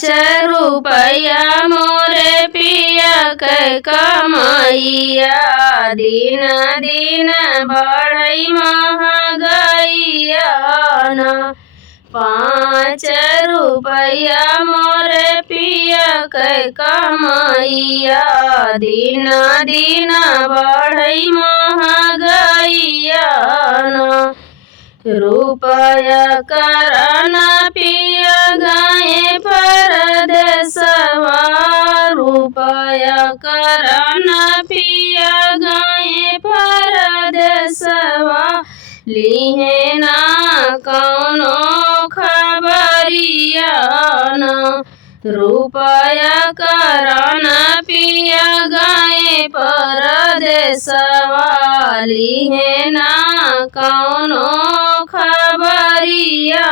5 रुपया मोरे पिया के कमाइया दिन दिन बढ़ई महंगाइया न 5 रुपया मोरे पिया के कमाइया दिन दिन बढ़ई महंगाइया न रुपया करना पिया गए परदेसवा रुपया करना पिया गए परदेसवा लिहे ना कौनो खबरिया न रुपया करना पिया गए परदेसवा लिहे ना कौनो खबरिया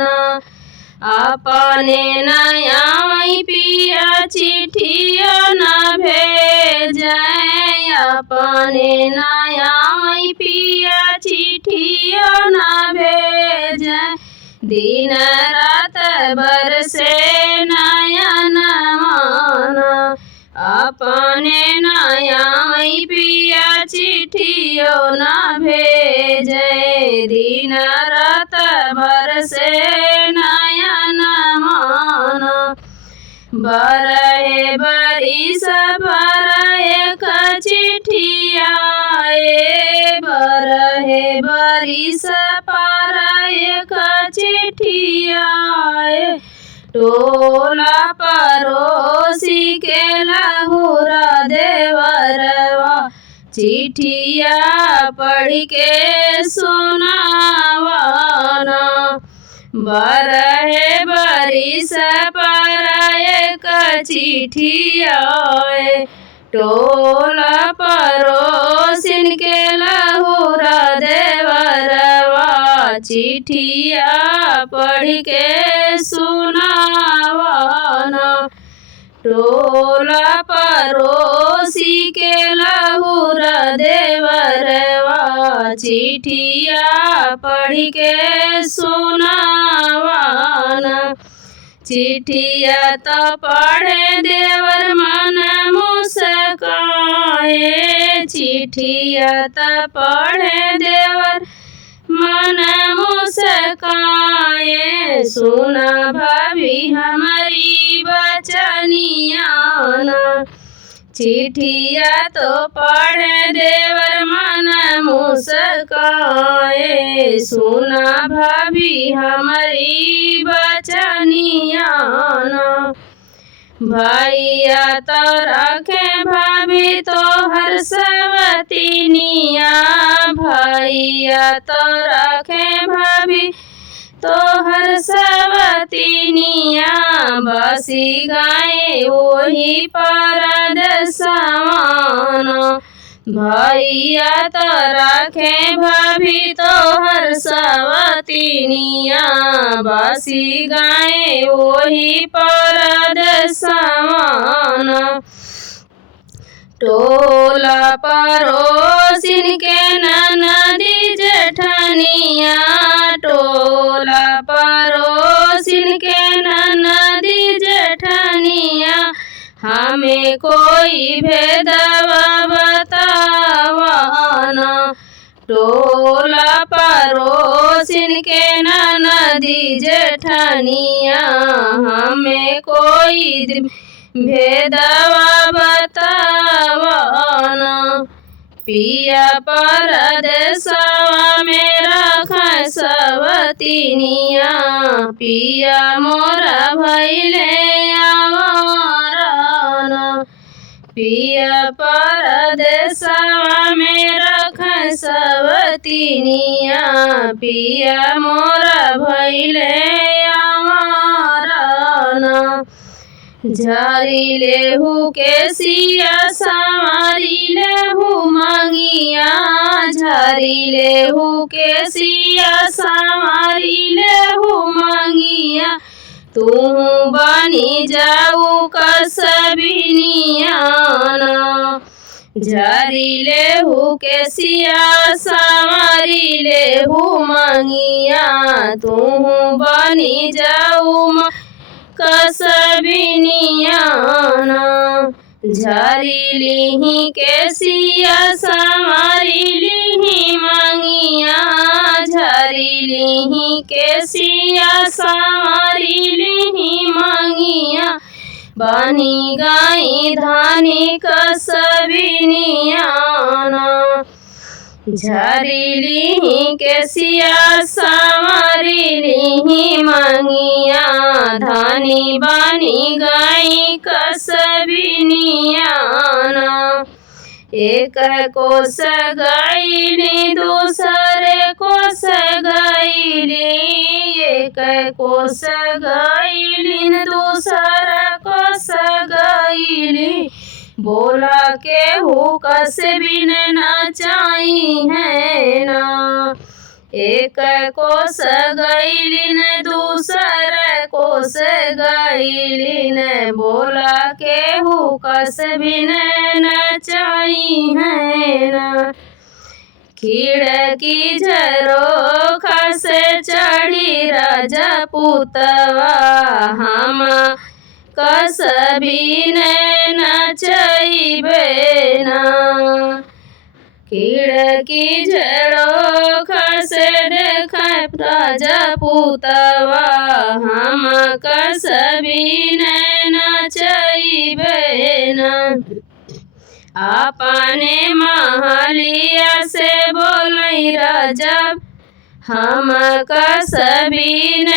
न अपने नया पिया चिट्ठिया न भेजे अपने नया पिया चिट्ठिया न भेजे दिन रात बरसे नयन मान अपने नया पिया चिट्ठियो न भेजे दिन रात बरसे नयन मान बरहे बरिस बरहे का चिट्ठिया बरहे बरिस परहे का चिट्ठिया टोला परोसी के लहुरा देवरवा चिट्ठिया पढ़ के सुनावाना बरहे बरिस परहे का चिट्ठिया टोला परोसिन के लहुरा देवरवा चिट्ठिया पढ़ के सुनावाना टोला परोसी के लहुरा देवरवा चिट्ठिया पढ़ के सुनावाना चिट्ठिया तो पढ़े देवर मन मुस्काए चिट्ठिया तो पढ़े देवर मन मुस्काए सुना भाभी हमारी बचनिया न चिट्ठिया तो पढ़े देवर मन मुस्काए सुना भाभी हमारी बचनिया न भैया तो रखे भाभी तो हर सवतिनिया भैया तो रखे भाभी तो हर सवतिनिया बसी गाए वही परदेसवान भैया तो रखे भाभी तो हर सवतिनिया बसी गाए वही परदेसवान टोला परोसिन के ननदी जेठनिया टोला परोसिन के ननदी जेठनिया हमें कोई भेदवा बतावाना टोला परोसिन के ननदी जेठनिया हमें कोई भेदवा बतावाना पिया परदेसवा में रखै सवतिनिया पिया मोरा भैले आवाराना पिया परदेसवा में रखै सवतिनिया पिया मोरा भैले आवाराना झारी लेहू के सिया संवारी लेहू मंगिया झारी लेहू के सिया संवारी लेहू मंगिया तू बनी जाऊ कसबिनिया झारी लेहू के सिया संवारी लेहू मंगिया तू बनी जाऊ कसबिनियाना झारी लिही केसिया संवारी लिही मांगिया झारी लिही केसिया संवारी लिही मांगिया बानी गाई धानी कसबिनियाना झारी लिही केसिया संवारी लिही मांगिया धानी बानी गाई कसबिनियाना एक कोस गाईली दूसरे कोस गाईली एक कोस गाईली दूसरा कोस गाईली बोला के हु कस बिन नचाई है ना एक कोस गाईलिन दूसर कोस गाईलिन बोला के हु कस बिन नचाई है ना खिड़की झरोखा से चढ़ी राजपूतवा हम कसबिन नचैबे ना खिड़की झरोखा से देख राजपूतवा हम कसबिन नचैबे ना अपने महलिया से बोलै राजा हम कसबिन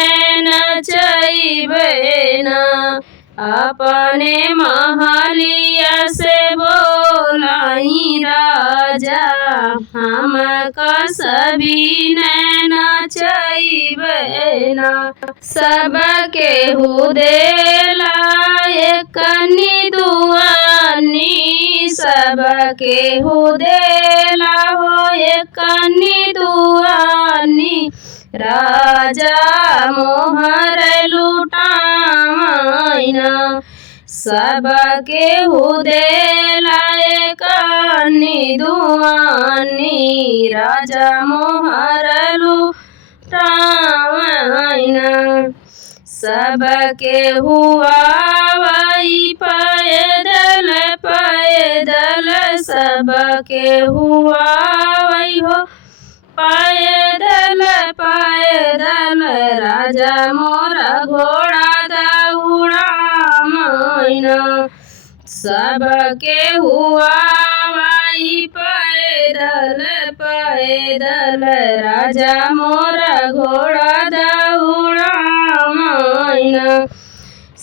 नचैबे ना अपने महलिया से बोलाई राजा हम कसबिन नचैबे ना सबके हुदेला एकनी दुआनी सबके हुदेला हो एकनी दुआनी राजा मोहर लुटावैना सबके हुदेला एकनी दुआनी राजा मोहर लुटावैना सबके हुआ वही पैदल पैदल सबके हुआ वही हो पैदल पैदल राजा मोरा घोड़ा दौड़ावैना सबके हुआ वही पैदल पैदल राजा मोरा घोड़ा दौड़ावैना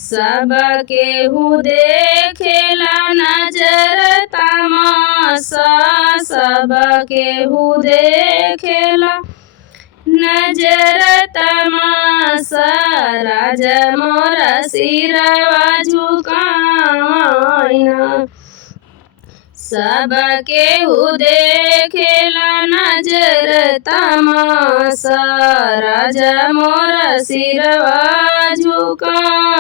सबके हु देखेला नजर तमाशा सबके हु देखेला नजर तमाशा राजा मोरा सिरवा झुकावैना सबके हु देखेला नजर तमाशा राजा मोरा सिरवा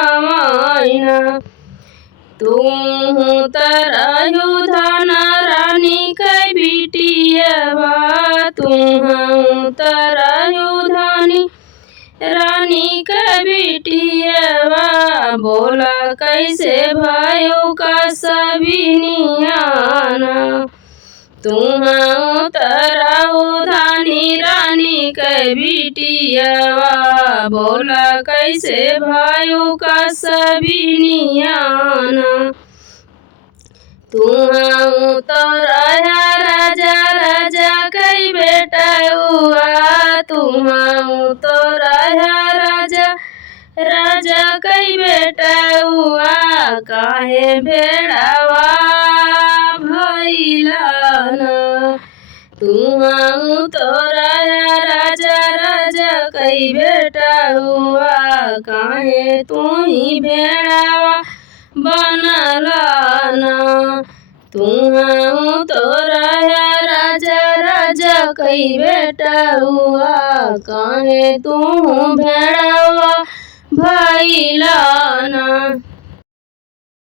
झुकावैना तू तरहु धन रानी कै बिटियवा तू तरहु धनी रानी कै बिटियवा बोला कैसे भयो कसबिनियाना तू तरहु धनी रानी कै बिटियवा बोला कैसे भयो कसबिनियाना तू तो राजा राजा कै बेटउआ तू तो राजा राजा कै बेटउआ काहे भेड़ावा भैलाना तू तो राजा राजा कै बेटउआ काहे तू ही भेड़ावा बनलाना तू तो राजा राजा कै बेटउआ काहे तू भेड़ावा भैलाना।